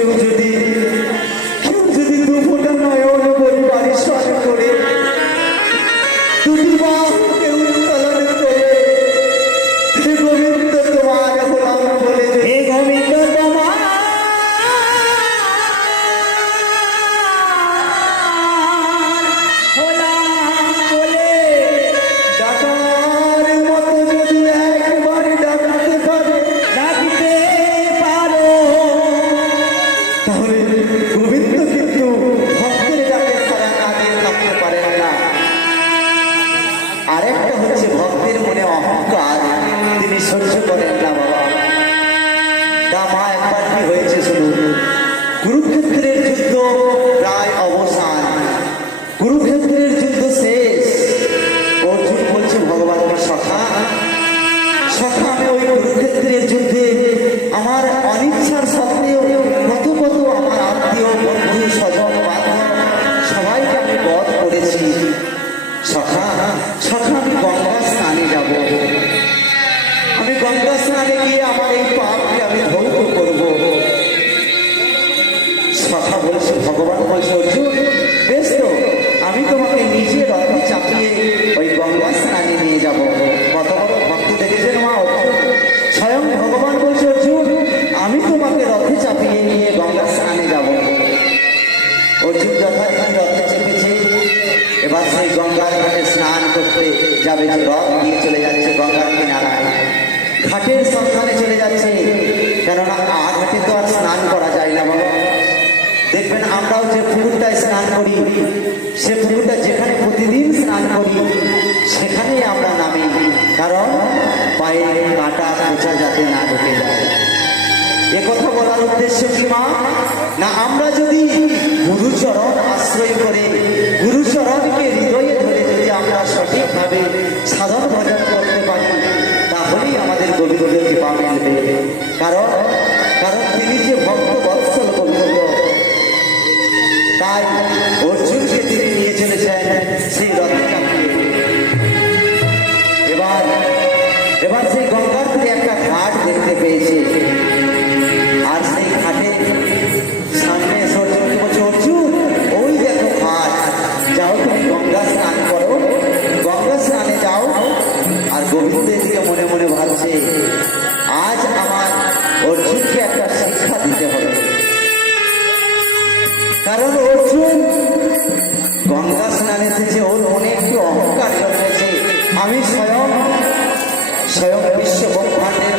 কেউ যদি দু ফোঁটা নয়ন বলি বারিশন করে দুটি বাহু কেউ উত্তোলন করে হে গোবিন্দ তোমার হলাম বলে, হে গোবিন্দ তোমার সহ্য করেন না বাবা। তা মা একবার কি হয়েছে শুনুন। কুরুক্ষেত্রের যুদ্ধ প্রায় অবসান, কুরুক্ষেত্রের যুদ্ধ শেষ। অর্জুন বলছে ভগবানকে, সখা সখা আমি ওই কুরুক্ষেত্রের যুদ্ধে আমার অনিচ্ছার সত্ত্বেও কত কত আমার আত্মীয় বন্ধু স্বজন বান্ধব সবাইকে আমি বধ করেছি। সখা সখা আমি গঙ্গা স্নানে যাব, আমি গঙ্গা স্নানে গিয়ে আমার এই পাপকে আমি ধৌত করবো। সখা বলছে, ভগবান বলছে অর্জুন বেশ তো, আমি তোমাকে নিজে রথে চাপিয়ে ওই গঙ্গা স্নানে নিয়ে যাবো। কত বড় ভক্তি দেখেছেন মা অর্জুন। স্বয়ং ভগবান বলছে অর্জুন আমি তোমাকে রথে চাপিয়ে নিয়ে গঙ্গা স্নানে যাব। অর্জুন যথারীতি রথে চেপেছে, এবার সেই গঙ্গার ঘাটে স্নান করতে যাবে। রথ নিয়ে চলে যাচ্ছে গঙ্গার কিনারায়, ঘাটের সন্ধানে চলে যাচ্ছে। কেননা ঘাটে তো আর স্নান করা যায় না বাবা। দেখবেন আমরাও যে পুকুরটায় স্নান করি, সে পুকুরটা যেখানে প্রতিদিন স্নান করি সেখানেই আমরা নামি, কারণ পায়ে কাঁটা খোঁচা যাতে না ঢুকে যায়। একথা বলার উদ্দেশ্য কি মা, না আমরা যদি গুরুচরণ আশ্রয় করে গুরুচরণকে হৃদয়ে ধরে যদি আমরা সঠিকভাবে সাধন ভজন করতে পারি তাহলেই আমাদের গোবিন্দের কৃপা মিলবে। কারণ তিনি যে ভক্ত বৎসল গোবিন্দ, তাই অর্জুনকে তিনি নিয়ে চলেছেন সেই রথে চাপিয়ে। এবার সেই গঙ্গার থেকে একটা ঘাট দেখতে পেয়েছে, আর সেই ঘাটে সামনে অর্জুনকে বলছে অর্জুন ওই দেখো ঘাট, যাও তুমি গঙ্গা স্নান করো, গঙ্গা স্নানে যাও। আর গোবিন্দ এদিকে মনে মনে ভাবছে আজ আমার অর্জুনকে একটা শিক্ষা দিতে হবে। কারণ অর্জুন গঙ্গা স্নান এসেছে, ওর মনে একটু অহংকার জন্মেছে। আমি স্বয়ং বিশ্ব ব্রহ্মাণ্ডের